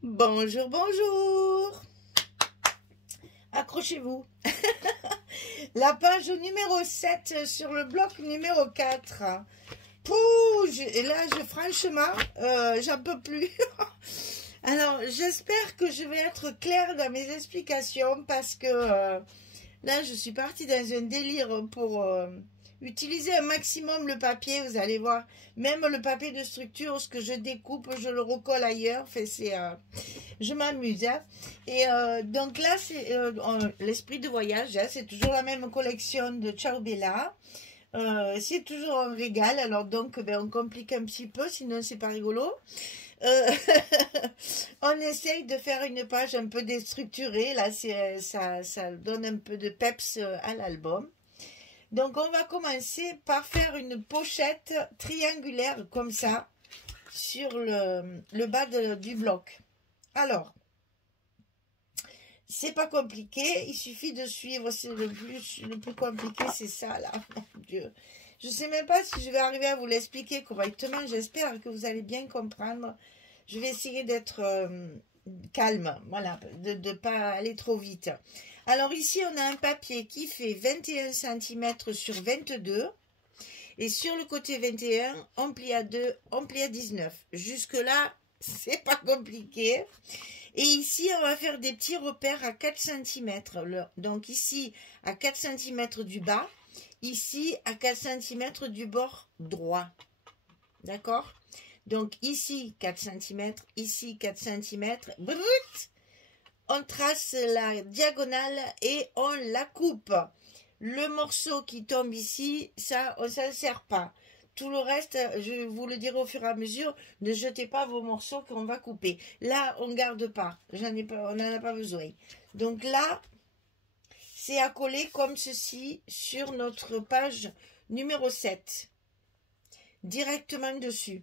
Bonjour, bonjour. Accrochez-vous. La page numéro 7 sur le bloc numéro 4. Pouh, et là, franchement, j'en peux plus. Alors, j'espère que je vais être claire dans mes explications parce que là, je suis partie dans un délire pour utiliser un maximum le papier. Vous allez voir, même le papier de structure, ce que je découpe, je le recolle ailleurs. Enfin, je m'amuse. Hein. Et donc là, c'est l'esprit de voyage. Hein, c'est toujours la même collection de Ciao Bella. C'est toujours un régal. Alors donc, ben, on complique un petit peu, sinon c'est pas rigolo. Euh, on essaye de faire une page un peu déstructurée. Là, ça donne un peu de peps à l'album. Donc, on va commencer par faire une pochette triangulaire comme ça sur le bas du bloc. Alors, c'est pas compliqué, il suffit de suivre. C'est le plus compliqué, c'est ça là. Mon Dieu. Je sais même pas si je vais arriver à vous l'expliquer correctement. J'espère que vous allez bien comprendre. Je vais essayer d'être calme, voilà, de ne pas aller trop vite. Alors ici, on a un papier qui fait 21 cm sur 22. Et sur le côté 21, on plie à 2, on plie à 19. Jusque-là, c'est pas compliqué. Et ici, on va faire des petits repères à 4 cm. Donc ici, à 4 cm du bas. Ici, à 4 cm du bord droit. D'accord? Donc ici, 4 cm. Ici, 4 cm. Brut! On trace la diagonale et on la coupe. Le morceau qui tombe ici, ça, on ne s'en sert pas. Tout le reste, je vous le dirai au fur et à mesure, ne jetez pas vos morceaux qu'on va couper. Là, on ne garde pas. On n'en a pas besoin. Donc là, c'est à coller comme ceci sur notre page numéro 7. Directement dessus.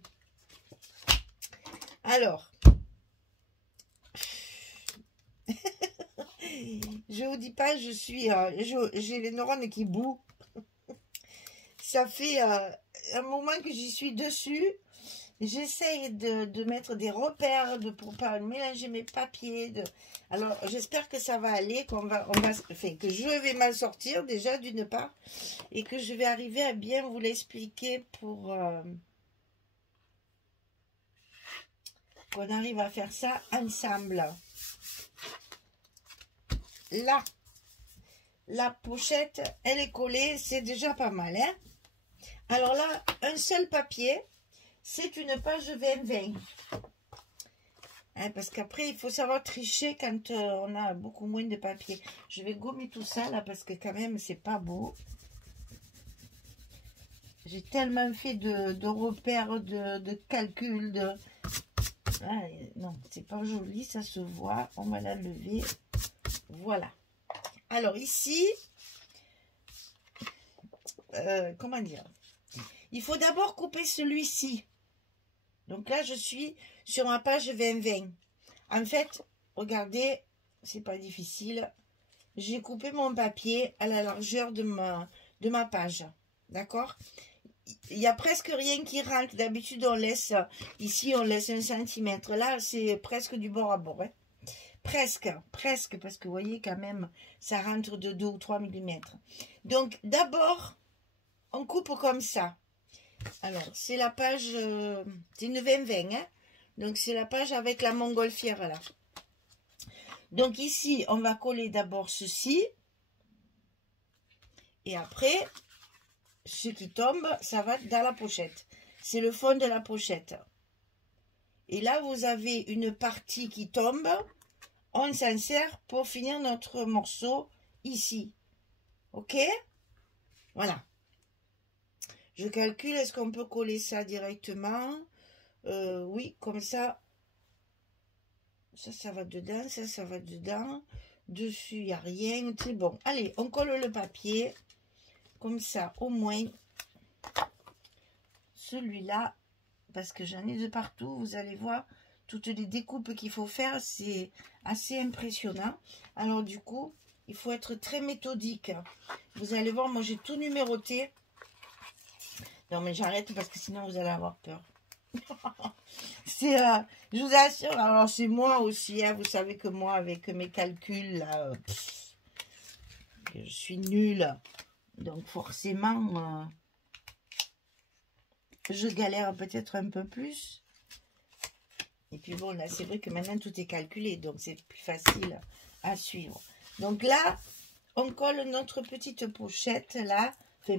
Alors, je vous dis pas, j'ai les neurones qui bouent. Ça fait un moment que j'y suis dessus. J'essaye de mettre des repères pour ne pas mélanger mes papiers. Alors, j'espère que ça va aller, que je vais m'en sortir déjà d'une part et que je vais arriver à bien vous l'expliquer pour qu'on arrive à faire ça ensemble. Là, la pochette, elle est collée, c'est déjà pas mal. Hein? Alors là, un seul papier, c'est une page 20-20. Hein, parce qu'après, il faut savoir tricher quand on a beaucoup moins de papier. Je vais gommer tout ça là parce que quand même, c'est pas beau. J'ai tellement fait de repères, de calculs. Ah, non, c'est pas joli, ça se voit. On va la lever. Voilà. Alors ici, comment dire? Il faut d'abord couper celui-ci. Donc là, je suis sur ma page 20-20. En fait, regardez, c'est pas difficile. J'ai coupé mon papier à la largeur de ma page. D'accord? Il n'y a presque rien qui rentre. D'habitude, on laisse, ici, on laisse 1 cm. Là, c'est presque du bord à bord. Hein. Presque, parce que vous voyez quand même, ça rentre de 2 ou 3 mm. Donc, d'abord, on coupe comme ça. Alors, c'est la page, c'est une 20-20, hein. Donc, c'est la page avec la montgolfière, là. Donc, ici, on va coller d'abord ceci. Et après, ce qui tombe, ça va dans la pochette. C'est le fond de la pochette. Et là, vous avez une partie qui tombe. On s'en sert pour finir notre morceau ici. OK? Voilà. Je calcule, est-ce qu'on peut coller ça directement? Oui, comme ça. Ça va dedans, ça va dedans. Dessus, il n'y a rien. C'est bon. Allez, on colle le papier. Comme ça, au moins. Celui-là, parce que j'en ai de partout, vous allez voir. Toutes les découpes qu'il faut faire, c'est assez impressionnant. Alors du coup, il faut être très méthodique. Vous allez voir, moi j'ai tout numéroté. Non mais j'arrête parce que sinon vous allez avoir peur. C'est, je vous assure, alors c'est moi aussi, hein, vous savez que moi, avec mes calculs, là, je suis nulle. Donc forcément, je galère peut-être un peu plus. Et puis bon, là, c'est vrai que maintenant, tout est calculé, donc c'est plus facile à suivre. Donc là, on colle notre petite pochette, là, enfin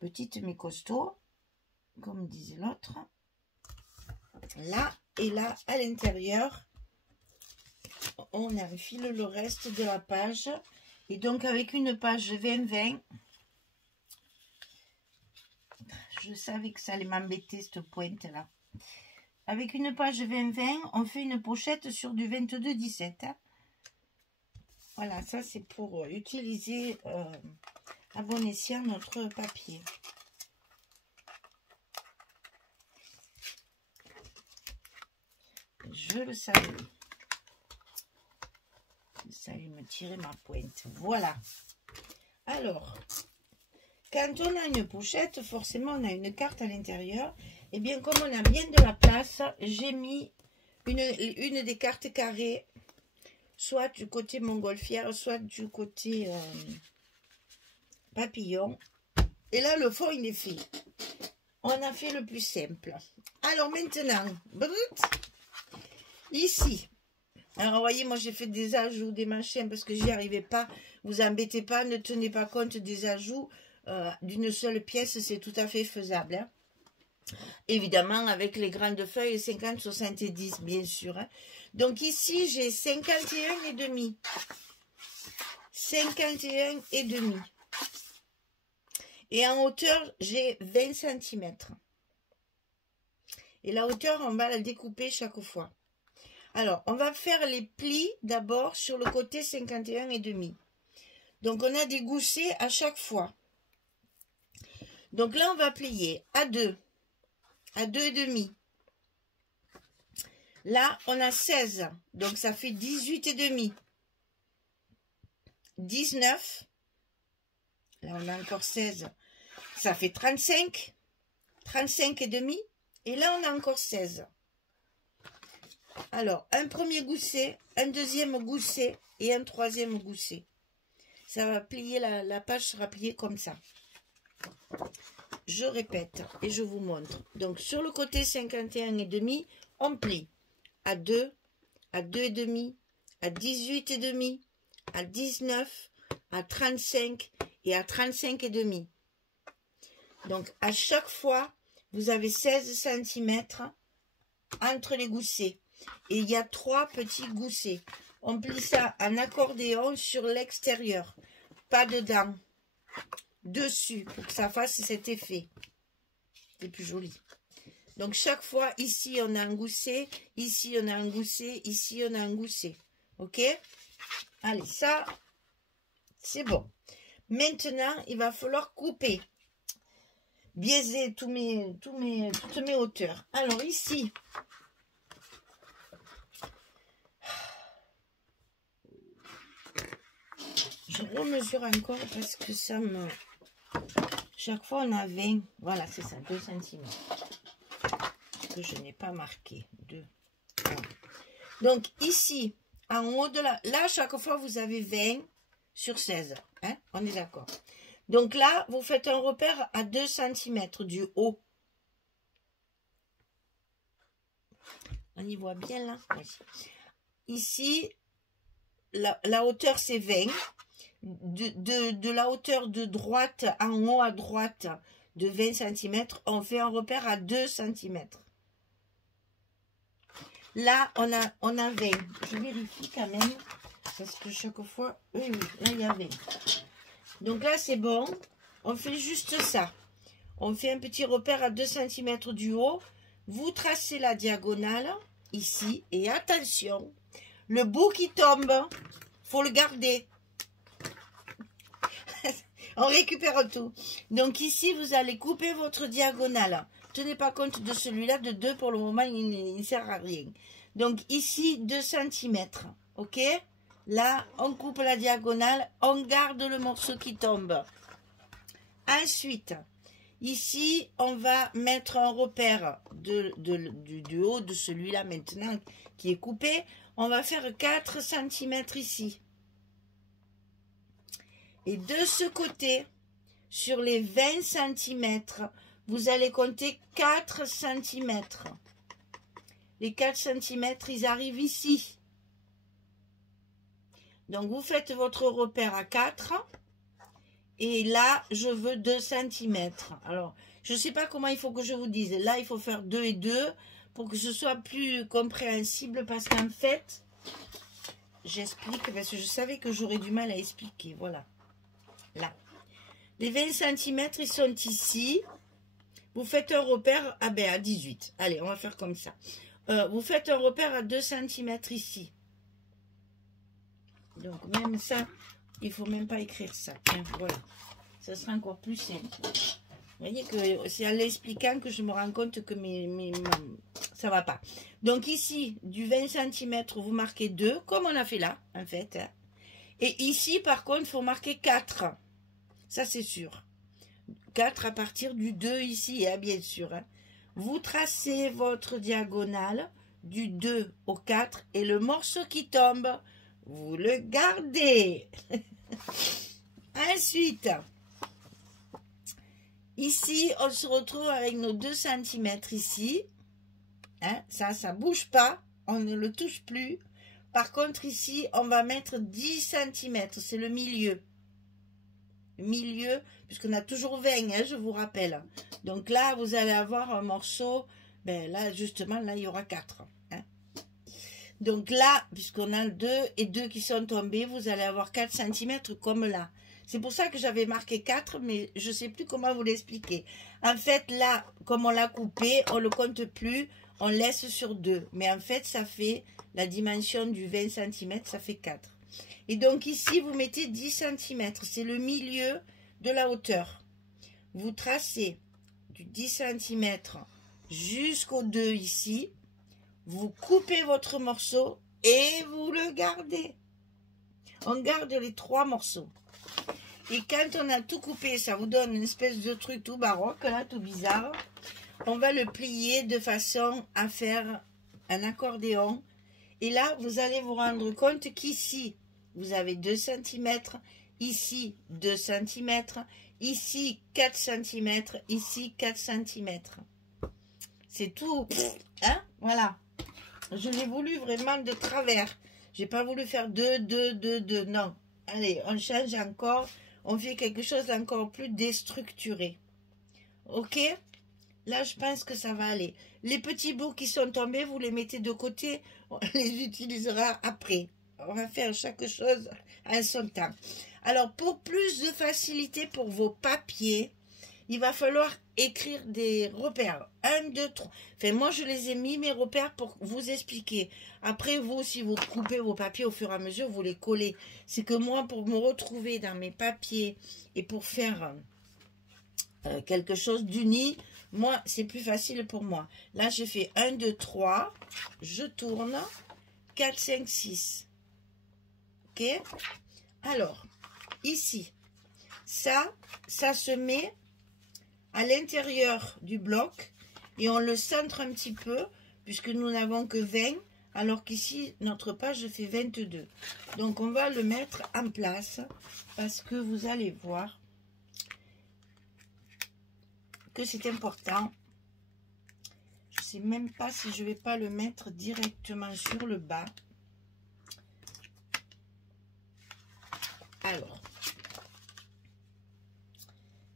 petite mais costaud, comme disait l'autre. Là, et là, à l'intérieur, on enfile le reste de la page. Et donc, avec une page 20-20, je savais que ça allait m'embêter, cette pointe-là. Avec une page 20-20, on fait une pochette sur du 22-17. Hein. Voilà, ça c'est pour utiliser à bon escient notre papier. Je le savais. Ça allait me tirer ma pointe. Voilà. Alors, quand on a une pochette, forcément on a une carte à l'intérieur. Et bien comme on a bien de la place, j'ai mis une des cartes carrées, soit du côté montgolfière, soit du côté papillon. Et là le fond il est fait. On a fait le plus simple. Alors maintenant, ici, alors vous voyez, moi j'ai fait des ajouts, des machins parce que j'y arrivais pas. Vous embêtez pas, ne tenez pas compte des ajouts d'une seule pièce, c'est tout à fait faisable. Hein. Évidemment avec les grandes feuilles 50-70 bien sûr. Hein. Donc ici j'ai 51,5. 51,5. Et en hauteur j'ai 20 cm. Et la hauteur on va la découper chaque fois. Alors, on va faire les plis d'abord sur le côté 51,5. Donc, on a des goussets à chaque fois. Donc là, on va plier à 2, à 2,5. Là, on a 16, donc ça fait 18,5. 19. Là, on a encore 16. Ça fait 35. 35,5. Et là, on a encore 16. Alors, un premier gousset, un deuxième gousset et un troisième gousset. Ça va plier, la page sera pliée comme ça. Je répète et je vous montre. Donc, sur le côté 51,5, on plie à 2, à 2,5, à 18,5, à 19, à 35 et à 35,5. Donc, à chaque fois, vous avez 16 cm entre les goussets. Et il y a 3 petits goussets. On plie ça en accordéon sur l'extérieur. Pas dedans. Dessus, pour que ça fasse cet effet. C'est plus joli. Donc chaque fois, ici on a un gousset, ici on a un gousset, ici on a un gousset. Ok? Allez, ça, c'est bon. Maintenant, il va falloir couper. Biaiser toutes mes hauteurs. Alors ici... Je remesure encore parce que ça me... Chaque fois, on a 20. Voilà, c'est ça, 2 cm. Que je n'ai pas marqué. 2. Voilà. Donc, ici, en haut de la... Là, chaque fois, vous avez 20 sur 16. Hein? On est d'accord. Donc là, vous faites un repère à 2 cm du haut. On y voit bien, là. Ici, la hauteur, c'est 20. De la hauteur de droite en haut à droite de 20 cm, on fait un repère à 2 cm. Là, on a 20. Je vérifie quand même, parce que chaque fois, oui, là, il y a 20. Donc là, c'est bon. On fait juste ça. On fait un petit repère à 2 cm du haut. Vous tracez la diagonale, ici. Et attention, le bout qui tombe, faut le garder. On récupère tout. Donc ici, vous allez couper votre diagonale. Tenez pas compte de celui-là, de 2 pour le moment, il ne sert à rien. Donc ici, 2 cm. Ok? Là, on coupe la diagonale, on garde le morceau qui tombe. Ensuite, Ici, on va mettre un repère du haut de celui-là maintenant qui est coupé. On va faire 4 cm ici. Et de ce côté, sur les 20 cm, vous allez compter 4 cm. Les 4 cm, ils arrivent ici. Donc, vous faites votre repère à 4. Et là, je veux 2 cm. Alors, je ne sais pas comment il faut que je vous dise. Là, il faut faire 2 et 2 pour que ce soit plus compréhensible. Parce qu'en fait, j'explique parce que je savais que j'aurais du mal à expliquer. Voilà. Là. Les 20 cm, ils sont ici. Vous faites un repère à 18. Allez, on va faire comme ça. Vous faites un repère à 2 cm ici. Donc, même ça, il ne faut même pas écrire ça. Hein, voilà. Ça sera encore plus simple. Vous voyez que c'est en l'expliquant que je me rends compte que ça ne va pas. Donc, ici, du 20 cm, vous marquez 2, comme on a fait là, en fait. Hein. Et ici, par contre, il faut marquer 4. Ça, c'est sûr. 4 à partir du 2 ici, hein, bien sûr. Hein. Vous tracez votre diagonale du 2 au 4 et le morceau qui tombe, vous le gardez. Ensuite, ici, on se retrouve avec nos 2 cm ici. Hein, ça ne bouge pas. On ne le touche plus. Par contre, ici, on va mettre 10 cm. C'est le milieu. Le milieu, puisqu'on a toujours 20, hein, je vous rappelle. Donc là, vous allez avoir un morceau. Ben là, justement, là, il y aura 4. Hein. Donc là, puisqu'on a 2 et 2 qui sont tombés, vous allez avoir 4 cm comme là. C'est pour ça que j'avais marqué 4, mais je ne sais plus comment vous l'expliquer. En fait, là, comme on l'a coupé, on ne le compte plus, on laisse sur 2. Mais en fait, ça fait la dimension du 20 cm, ça fait 4. Et donc ici, vous mettez 10 cm. C'est le milieu de la hauteur. Vous tracez du 10 cm jusqu'au 2 ici. Vous coupez votre morceau et vous le gardez. On garde les 3 morceaux. Et quand on a tout coupé, ça vous donne une espèce de truc tout baroque, là, tout bizarre. On va le plier de façon à faire un accordéon. Et là, vous allez vous rendre compte qu'ici, vous avez 2 cm, ici 2 cm, ici 4 cm, ici 4 cm. C'est tout. Hein? Voilà. Je l'ai voulu vraiment de travers. J'ai pas voulu faire 2, 2, 2, 2. Non. Allez, on change encore. On fait quelque chose d'encore plus déstructuré. Ok? Là, je pense que ça va aller. Les petits bouts qui sont tombés, vous les mettez de côté. On les utilisera après. On va faire chaque chose en son temps. Alors, pour plus de facilité pour vos papiers, il va falloir écrire des repères. 1, 2, 3. Enfin, moi, je les ai mis, mes repères, pour vous expliquer. Après, vous, si vous coupez vos papiers au fur et à mesure, vous les collez. C'est que moi, pour me retrouver dans mes papiers et pour faire quelque chose d'uni, moi, c'est plus facile pour moi. Là, j'ai fait 1, 2, 3. Je tourne. 4, 5, 6. Ok? Alors, ici, ça se met à l'intérieur du bloc et on le centre un petit peu puisque nous n'avons que 20 alors qu'ici notre page fait 22. Donc on va le mettre en place parce que vous allez voir que c'est important. Je sais même pas si je vais pas le mettre directement sur le bas. Alors,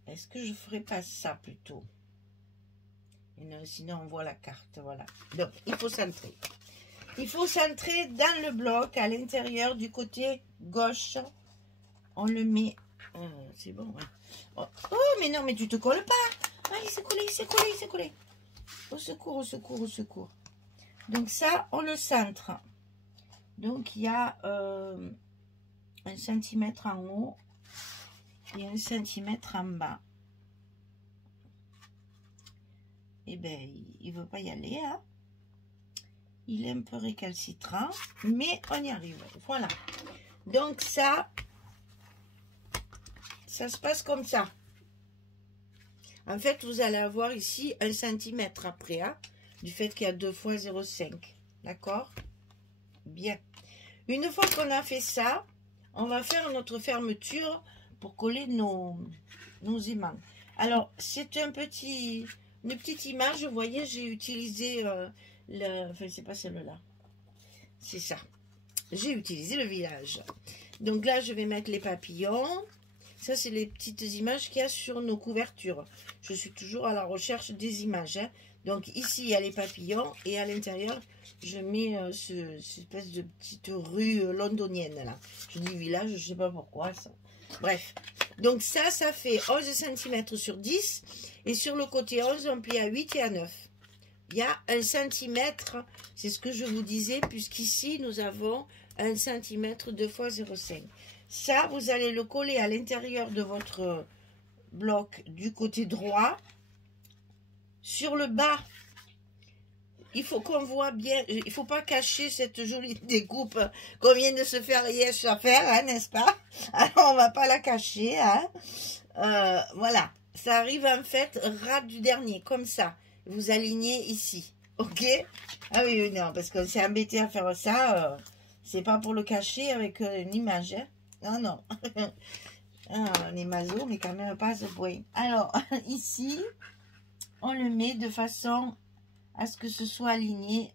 est-ce que je ferai pas ça plutôt? Et non, sinon on voit la carte, voilà. Donc, il faut centrer. Il faut centrer dans le bloc, à l'intérieur du côté gauche. On le met... c'est bon, hein. Oh, mais non, mais tu te colles pas. Ah, il s'est collé, il s'est collé, il s'est collé. Au secours, au secours, au secours. Donc ça, on le centre. Donc, il y a 1 cm en haut et 1 cm en bas. Eh bien, il ne veut pas y aller, hein. Il est un peu récalcitrant, mais on y arrive. Voilà. Donc ça se passe comme ça. En fait, vous allez avoir ici 1 cm après, hein, du fait qu'il y a 2 fois 0,5. D'accord? Bien. Une fois qu'on a fait ça, on va faire notre fermeture pour coller nos aimants. Alors, c'est une petite image. Vous voyez, j'ai utilisé enfin, c'est pas celle-là. C'est ça. J'ai utilisé le village. Donc là, je vais mettre les papillons. Ça, c'est les petites images qu'il y a sur nos couvertures. Je suis toujours à la recherche des images. Hein. Donc ici, il y a les papillons. Et à l'intérieur, je mets cette espèce de petite rue londonienne. Là. Je dis village, je ne sais pas pourquoi. Ça. Bref. Donc ça fait 11 cm sur 10. Et sur le côté 11, on plie à 8 et à 9. Il y a 1 cm. C'est ce que je vous disais. Puisqu'ici, nous avons 1 cm 2 fois 0,5. Ça, vous allez le coller à l'intérieur de votre bloc du côté droit. Sur le bas, il faut qu'on voit bien, il ne faut pas cacher cette jolie découpe qu'on vient de se faire hier à faire, hein, n'est-ce pas? Alors, on ne va pas la cacher. Hein. Voilà, ça arrive en fait ras du dernier, comme ça. Vous alignez ici, ok? Ah oui, non, parce qu'on s'est embêté à faire ça. C'est pas pour le cacher avec une image, hein. Non, non. Ah, on est maso, mais quand même pas à ce point. Alors, ici, on le met de façon à ce que ce soit aligné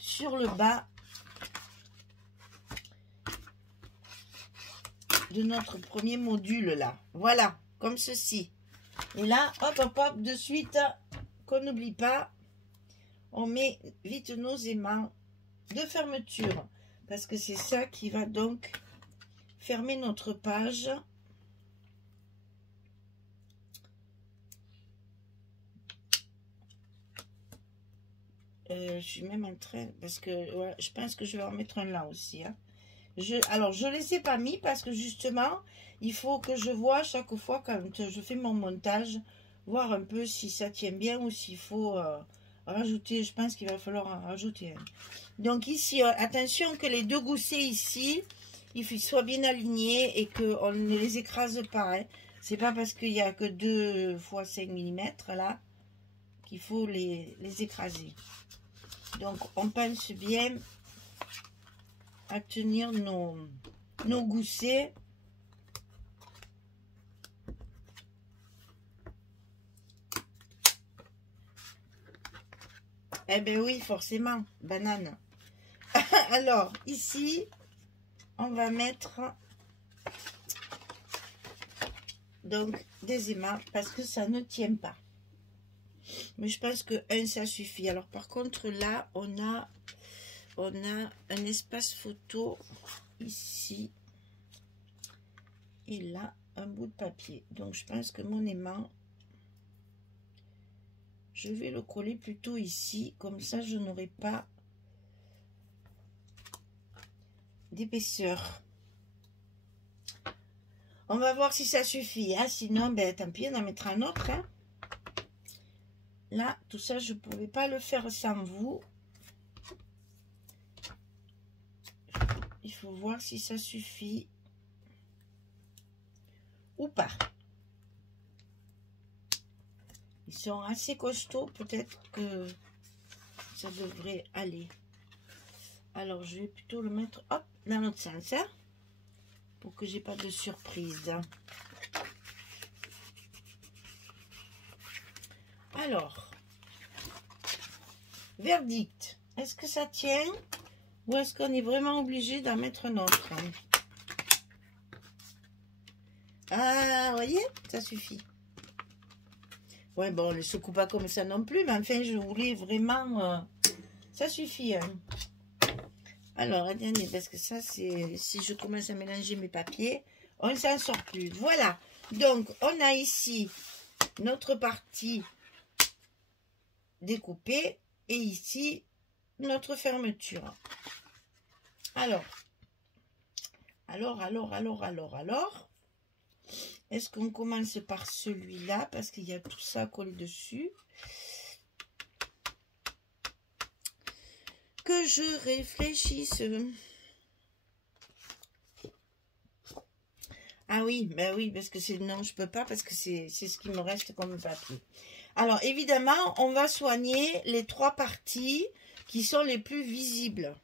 sur le bas de notre premier module, là. Voilà, comme ceci. Et là, hop, hop, hop, de suite, qu'on n'oublie pas, on met vite nos aimants de fermeture. Parce que c'est ça qui va donc fermer notre page. Je suis même en train, parce que ouais, je pense que je vais en mettre un là aussi. Hein. Alors, je ne les ai pas mis parce que justement, il faut que je vois chaque fois quand je fais mon montage, voir un peu si ça tient bien ou s'il faut rajouter. Je pense qu'il va falloir en rajouter un. Donc ici, attention que les deux goussets ici, ils soient bien alignés et qu'on ne les écrase pas. Hein. C'est pas parce qu'il n'y a que 2 fois 5 mm là qu'il faut les écraser. Donc on pense bien à tenir nos goussets. Eh bien oui, forcément, banane. Alors, ici, on va mettre donc des aimants parce que ça ne tient pas. Mais je pense que un, ça suffit. Alors, par contre, là, on a un espace photo ici. Et là, un bout de papier. Donc, je pense que mon aimant, je vais le coller plutôt ici. Comme ça, je n'aurai pas d'épaisseur. On va voir si ça suffit. Hein. Sinon, ben, tant pis, on en mettra un autre. Hein. Là, tout ça, je ne pouvais pas le faire sans vous. Il faut voir si ça suffit ou pas. Ils sont assez costauds. Peut-être que ça devrait aller. Alors, je vais plutôt le mettre hop, dans l'autre sens. Hein, pour que j'ai pas de surprise. Alors, verdict. Est-ce que ça tient ou est-ce qu'on est vraiment obligé d'en mettre un autre? Ah, vous voyez, ça suffit. Ouais, bon, on ne se coupe pas comme ça non plus, mais enfin, je voulais vraiment... ça suffit. Hein. Alors, attendez, parce que ça, c'est... Si je commence à mélanger mes papiers, on ne s'en sort plus. Voilà. Donc, on a ici notre partie découpée et ici, notre fermeture. Alors. Est-ce qu'on commence par celui-là parce qu'il y a tout ça collé dessus? Que je réfléchisse. Ah oui, ben oui, parce que c'est... Non, je peux pas parce que c'est ce qui me reste comme papier. Alors, évidemment, on va soigner les 3 parties qui sont les plus visibles.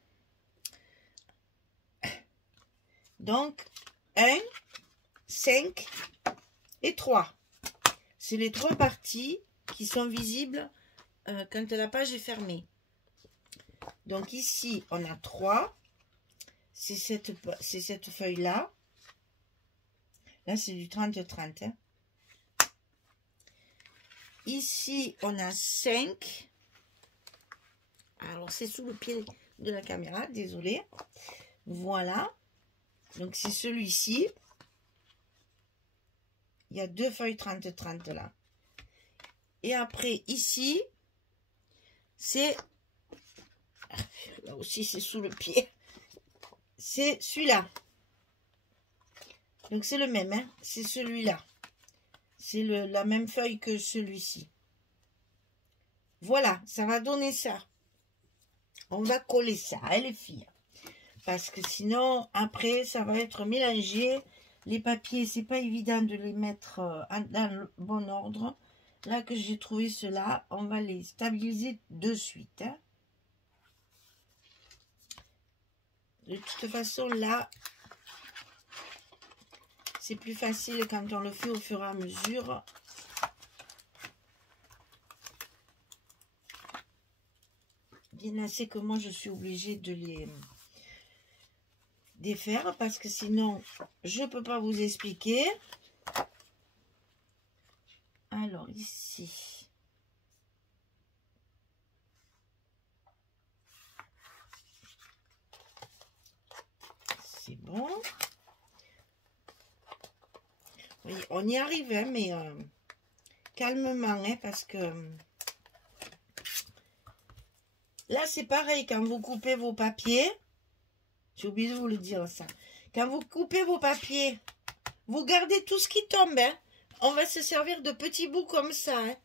Donc, 1, 5 et 3. C'est les 3 parties qui sont visibles quand la page est fermée. Donc ici, on a 3. C'est cette feuille-là. Là, c'est du 30-30. Hein. Ici, on a 5. Alors, c'est sous le pied de la caméra, désolé. Voilà. Donc, c'est celui-ci. Il y a 2 feuilles 30-30 là. Et après, ici, c'est... Là aussi, c'est sous le pied. C'est celui-là. Donc, c'est le même. Hein, c'est celui-là. C'est la même feuille que celui-ci. Voilà, ça va donner ça. On va coller ça, hein, les filles. Parce que sinon, après, ça va être mélangé. Les papiers, c'est pas évident de les mettre dans le bon ordre. Là que j'ai trouvé cela, on va les stabiliser de suite. Hein. De toute façon, là, c'est plus facile quand on le fait au fur et à mesure. Bien assez que moi, je suis obligée de les défaire parce que sinon, je ne peux pas vous expliquer. Alors, ici. C'est bon. Oui, on y arrive, hein, mais calmement, hein, parce que là, c'est pareil, quand vous coupez vos papiers, j'ai oublié de vous le dire ça, quand vous coupez vos papiers, vous gardez tout ce qui tombe, hein. On va se servir de petits bouts comme ça, hein.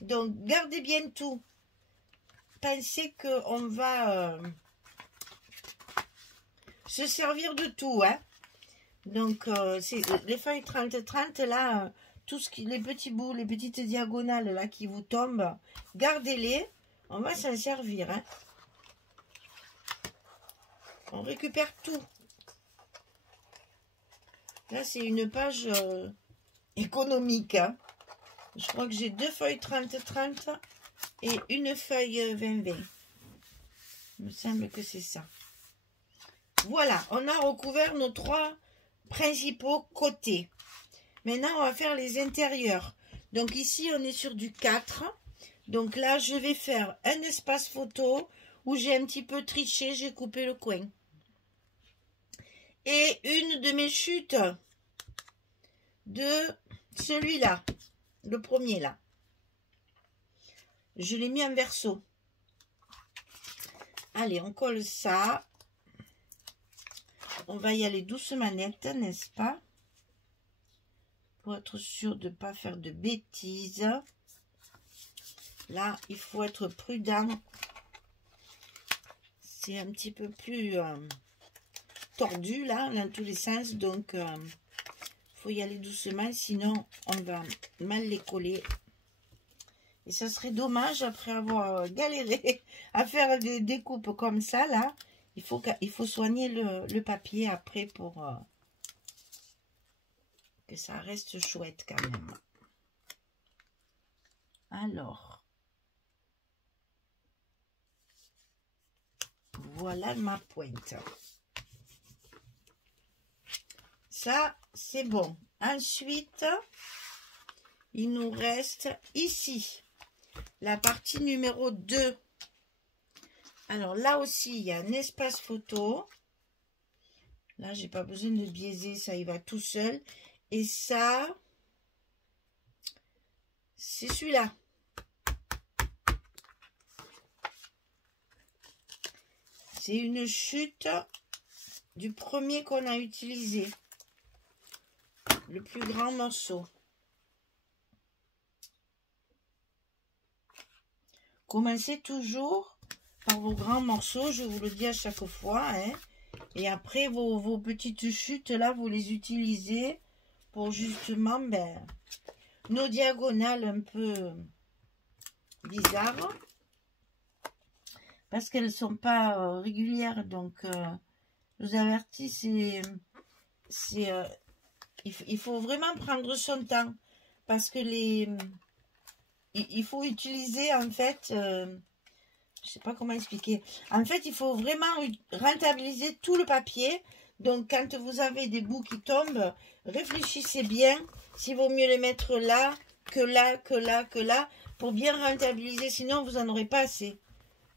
Donc, gardez bien tout. Pensez qu'on va se servir de tout, hein. Donc, c'est les feuilles 30-30, là, tout ce qui, les petits bouts, les petites diagonales, là, qui vous tombent, gardez-les. On va s'en servir, hein. On récupère tout. Là, c'est une page économique, hein. Je crois que j'ai 2 feuilles 30-30 et une feuille 20-20. Il me semble que c'est ça. Voilà, on a recouvert nos 3 principaux côtés. Maintenant, on va faire les intérieurs. Donc ici, on est sur du 4. Donc là, je vais faire un espace photo où j'ai un petit peu triché, j'ai coupé le coin. Et une de mes chutes de celui-là, le premier là. Je l'ai mis en verso. Allez, on colle ça. On va y aller doucement net, n'est-ce pas? Pour être sûr de ne pas faire de bêtises. Là, il faut être prudent. C'est un petit peu plus tordu, là, dans tous les sens. Donc, il faut y aller doucement, sinon on va mal les coller. Et ça serait dommage, après avoir galéré à faire des découpes comme ça, là. Il faut soigner le papier après pour que ça reste chouette quand même. Alors, voilà ma pointe. Ça, c'est bon. Ensuite, il nous reste ici la partie numéro 2. Alors là aussi, il y a un espace photo. Là, j'ai pas besoin de biaiser, ça y va tout seul. Et ça, c'est celui-là. C'est une chute du premier qu'on a utilisé. Le plus grand morceau. Commencez toujours par vos grands morceaux, je vous le dis à chaque fois, hein. Et après vos petites chutes là, vous les utilisez pour justement nos diagonales un peu bizarres. Parce qu'elles ne sont pas régulières. Donc, je vous avertis, il faut vraiment prendre son temps. Parce que il faut utiliser, en fait, je sais pas comment expliquer. En fait, il faut vraiment rentabiliser tout le papier. Donc, quand vous avez des bouts qui tombent, réfléchissez bien s'il vaut mieux les mettre là, que là, que là, que là, pour bien rentabiliser. Sinon, vous n'en aurez pas assez.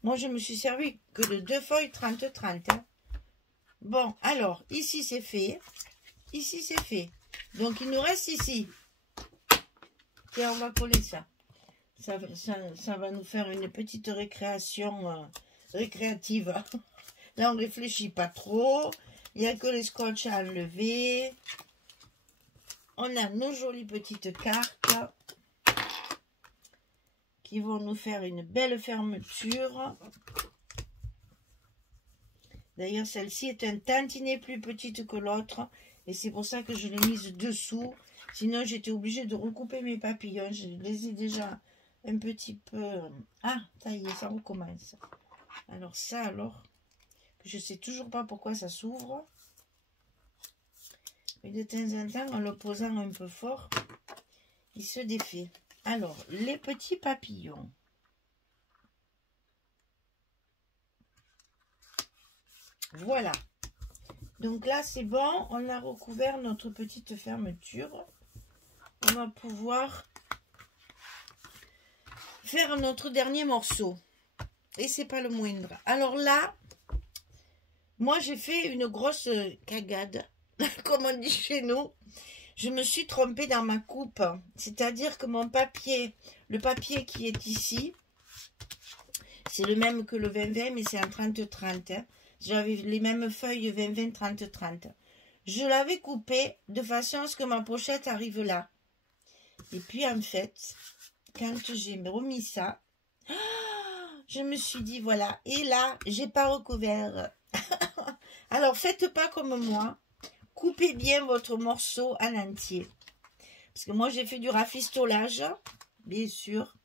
Moi, je me suis servi que de 2 feuilles 30-30. Hein. Bon, alors, ici, c'est fait. Ici, c'est fait. Donc, il nous reste ici. Et on va coller ça. Ça va nous faire une petite récréation récréative. Là, on ne réfléchit pas trop. Il n'y a que les scotch à enlever. On a nos jolies petites cartes qui vont nous faire une belle fermeture. D'ailleurs, celle-ci est un tantinet plus petite que l'autre. Et c'est pour ça que je l'ai mise dessous. Sinon, j'étais obligée de recouper mes papillons. Je les ai déjà un petit peu... Ah, ça y est, ça recommence. Alors ça, alors, je ne sais toujours pas pourquoi ça s'ouvre. Mais de temps en temps, en le posant un peu fort, il se défait. Alors, les petits papillons. Voilà. Donc là, c'est bon. On a recouvert notre petite fermeture. On va pouvoir faire notre dernier morceau. Et c'est pas le moindre. Alors là, moi, j'ai fait une grosse cagade, comme on dit chez nous. Je me suis trompée dans ma coupe. C'est-à-dire que mon papier, le papier qui est ici, c'est le même que le 20-20, mais c'est en 30-30. Hein. J'avais les mêmes feuilles 20-20, 30-30. Je l'avais coupé de façon à ce que ma pochette arrive là. Et puis, en fait, quand j'ai remis ça, je me suis dit, voilà. Et là, j'ai pas recouvert. Alors, faites pas comme moi. Coupez bien votre morceau en entier. Parce que moi, j'ai fait du rafistolage, bien sûr.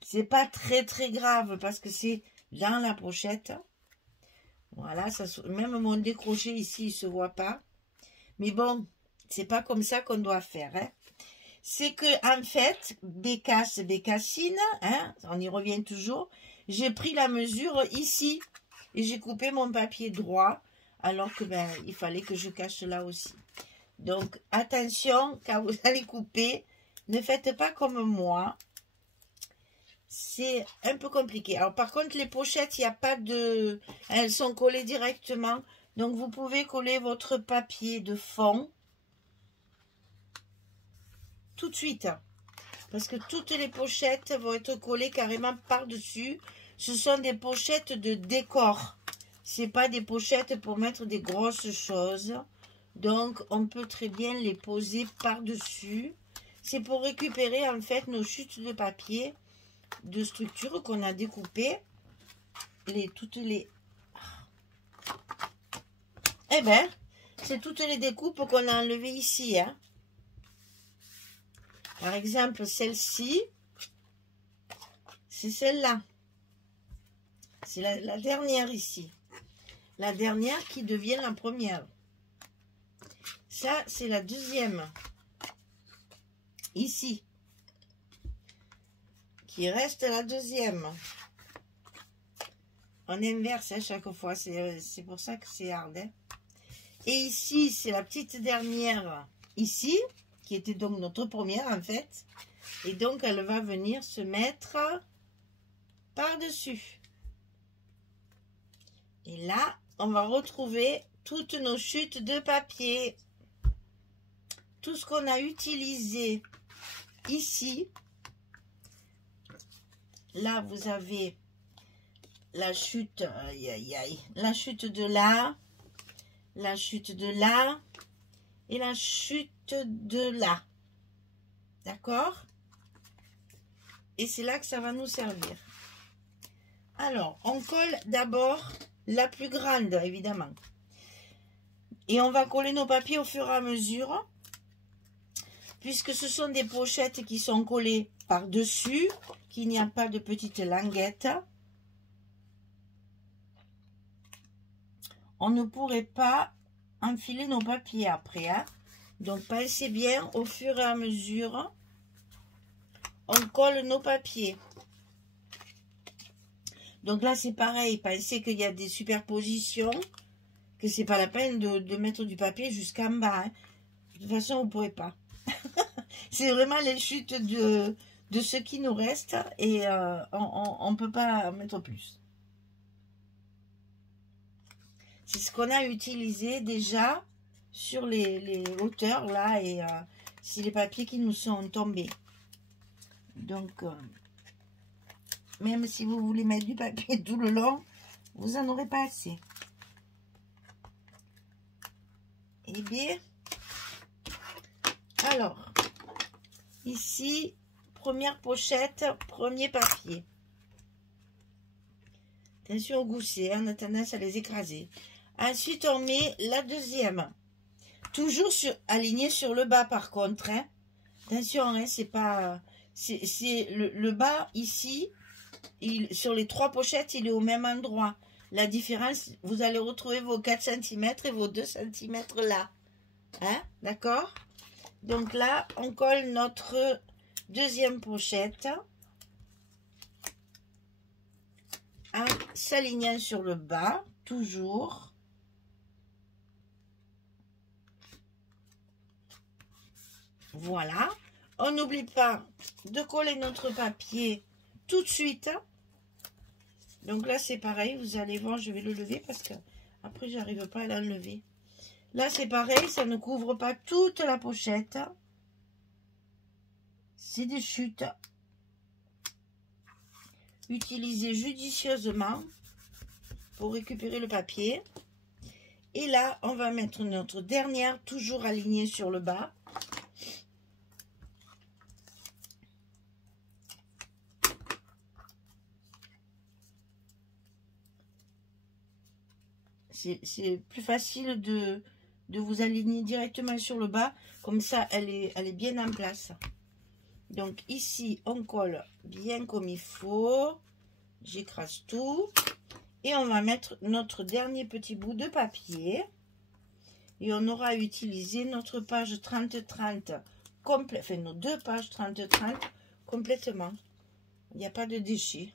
C'est pas très, très grave parce que c'est dans la pochette. Voilà, ça, même mon décroché ici, il se voit pas. Mais bon, c'est pas comme ça qu'on doit faire. Hein. C'est que, en fait, bécassine, hein, on y revient toujours. J'ai pris la mesure ici et j'ai coupé mon papier droit. Alors que il fallait que je cache là aussi. Donc, attention, quand vous allez couper, ne faites pas comme moi. C'est un peu compliqué. Alors, par contre, les pochettes, il n'y a pas de... Elles sont collées directement. Donc, vous pouvez coller votre papier de fond tout de suite. Parce que toutes les pochettes vont être collées carrément par-dessus. Ce sont des pochettes de décor. C'est pas des pochettes pour mettre des grosses choses. Donc, on peut très bien les poser par-dessus. C'est pour récupérer, en fait, nos chutes de papier de structure qu'on a découpées. Toutes les... Eh ben, c'est toutes les découpes qu'on a enlevées ici. Hein. Par exemple, celle-ci, c'est celle-là. C'est la dernière ici. La dernière qui devient la première. Ça, c'est la deuxième. Ici. Qui reste la deuxième. On inverse à chaque fois. C'est pour ça que c'est hard. Hein. Et ici, c'est la petite dernière. Ici. Qui était donc notre première, en fait. Et donc, elle va venir se mettre par-dessus. Et là, on va retrouver toutes nos chutes de papier. Tout ce qu'on a utilisé ici. Là, vous avez la chute, la chute de là, la chute de là et la chute de là. D'accord? Et c'est là que ça va nous servir. Alors, on colle d'abord la plus grande, évidemment. Et on va coller nos papiers au fur et à mesure. puisque ce sont des pochettes qui sont collées par-dessus, qu'il n'y a pas de petites languettes, on ne pourrait pas enfiler nos papiers après. Hein. Donc, pensez bien, au fur et à mesure, on colle nos papiers. Donc là, c'est pareil. Pensez qu'il y a des superpositions, que c'est pas la peine de mettre du papier jusqu'en bas. Hein. De toute façon, vous ne pourrez pas. C'est vraiment les chutes de ce qui nous reste et on ne peut pas mettre plus. C'est ce qu'on a utilisé déjà sur les hauteurs là et c'est les papiers qui nous sont tombés. Donc, même si vous voulez mettre du papier tout le long, vous n'en aurez pas assez. Eh bien, alors, ici, première pochette, premier papier. Attention au gousset, on a tendance à les écraser. Ensuite, on met la deuxième. Toujours aligné sur le bas par contre. Hein. Attention, hein, c'est pas... C'est le bas ici, sur les 3 pochettes, il est au même endroit. La différence, vous allez retrouver vos 4 cm et vos 2 cm là. Hein, d'accord? Donc là, on colle notre deuxième pochette en s'alignant sur le bas, toujours. Voilà. On n'oublie pas de coller notre papier tout de suite. Donc là, c'est pareil. Vous allez voir, je vais le lever parce que après, j'arrive pas à l'enlever. Là, c'est pareil. Ça ne couvre pas toute la pochette. C'est des chutes. Utilisez judicieusement pour récupérer le papier. Et là, on va mettre notre dernière, toujours alignée sur le bas. C'est plus facile de vous aligner directement sur le bas. Comme ça, elle est bien en place. Donc ici, on colle bien comme il faut. J'écrase tout. Et on va mettre notre dernier petit bout de papier. Et on aura utilisé notre page 30-30 complète. Enfin, nos 2 pages 30-30 complètement. Il n'y a pas de déchets.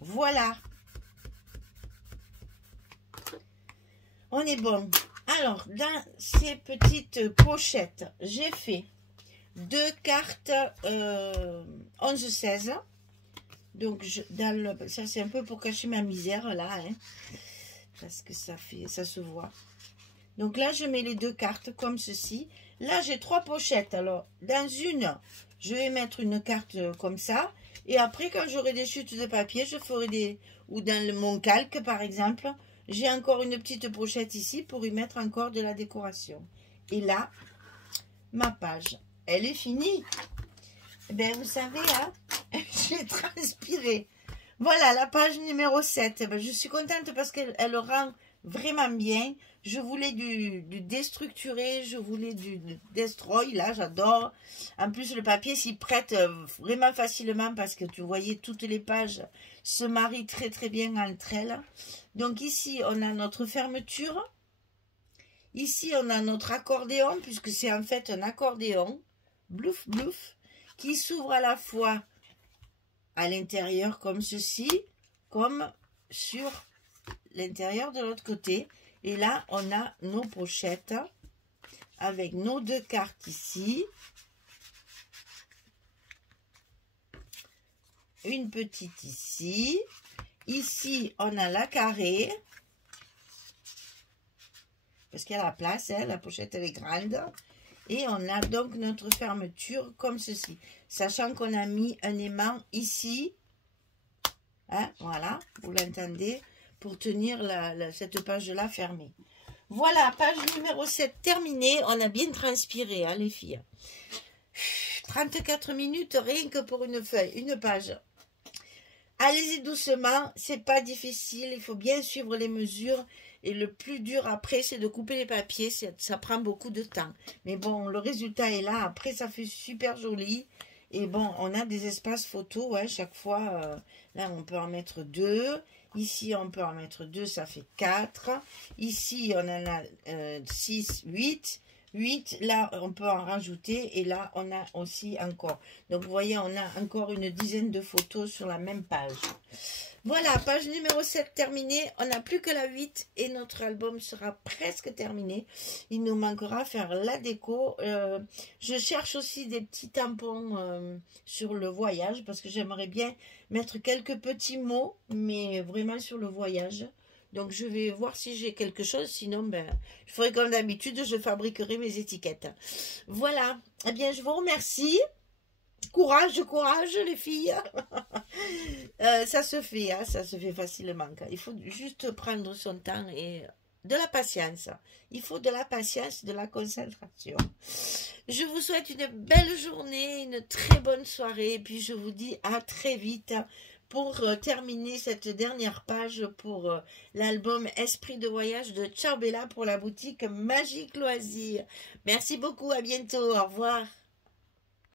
Voilà. On est bon. Alors, dans ces petites pochettes, j'ai fait 2 cartes 11-16. Donc, ça c'est un peu pour cacher ma misère là. Hein, parce que ça se voit. Donc là, je mets les 2 cartes comme ceci. Là, j'ai 3 pochettes. Alors, dans une, je vais mettre une carte comme ça. Et après, quand j'aurai des chutes de papier, je ferai des... Ou dans mon calque, par exemple, j'ai encore une petite pochette ici pour y mettre encore de la décoration. Et là, ma page, elle est finie. Ben, vous savez, hein, j'ai transpiré. Voilà, la page numéro 7. Ben, je suis contente parce qu'elle rend vraiment bien. Je voulais du déstructuré, je voulais du destroy, là, j'adore. En plus, le papier s'y prête vraiment facilement parce que tu voyais, toutes les pages se marient très très bien entre elles. Donc ici, on a notre fermeture. Ici, on a notre accordéon, puisque c'est en fait un accordéon, blouf blouf, qui s'ouvre à la fois à l'intérieur comme ceci, comme sur l'intérieur de l'autre côté. Et là, on a nos pochettes avec nos 2 cartes ici. Une petite ici. Ici, on a la carrée. Parce qu'il y a la place, hein, la pochette elle est grande. Et on a donc notre fermeture comme ceci. Sachant qu'on a mis un aimant ici. Hein, voilà, vous l'entendez. Pour tenir cette page-là fermée. Voilà, page numéro 7 terminée. On a bien transpiré, hein, les filles. 34 minutes, rien que pour une feuille, une page. Allez-y doucement, c'est pas difficile, il faut bien suivre les mesures. Et le plus dur après, c'est de couper les papiers, ça prend beaucoup de temps. Mais bon, le résultat est là, après ça fait super joli. Et bon, on a des espaces photos, ouais, chaque fois, là on peut en mettre 2. Ici, on peut en mettre 2, ça fait 4. Ici, on en a 6, 8. 8, là, on peut en rajouter. Et là, on a aussi encore. Donc, vous voyez, on a encore une dizaine de photos sur la même page. Voilà, page numéro 7 terminée. On n'a plus que la 8 et notre album sera presque terminé. Il nous manquera à faire la déco. Je cherche aussi des petits tampons sur le voyage parce que j'aimerais bien mettre quelques petits mots, mais vraiment sur le voyage. Donc je vais voir si j'ai quelque chose, sinon ben, je ferai comme d'habitude, je fabriquerai mes étiquettes. Voilà, eh bien je vous remercie. Courage, courage les filles. Ça se fait, hein, ça se fait facilement. Il faut juste prendre son temps et de la patience. Il faut de la patience, de la concentration. Je vous souhaite une belle journée, une très bonne soirée. Et puis je vous dis à très vite pour terminer cette dernière page pour l'album Esprit de voyage de Ciao Bella pour la boutique Magique Loisirs. Merci beaucoup, à bientôt, au revoir.